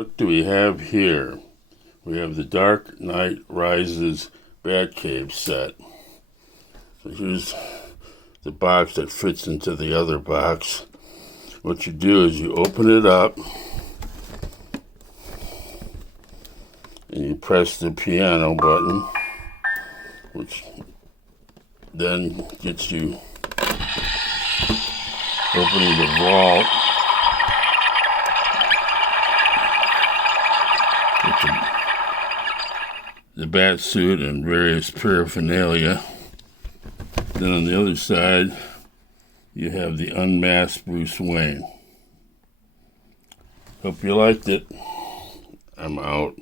What do we have here? We have the Dark Knight Rises Batcave set. So here's the box that fits into the other box. What you do is you open it up and you press the piano button, which then gets you opening the vault with the bat suit and various paraphernalia. Then on the other side, you have the unmasked Bruce Wayne. Hope you liked it. I'm out.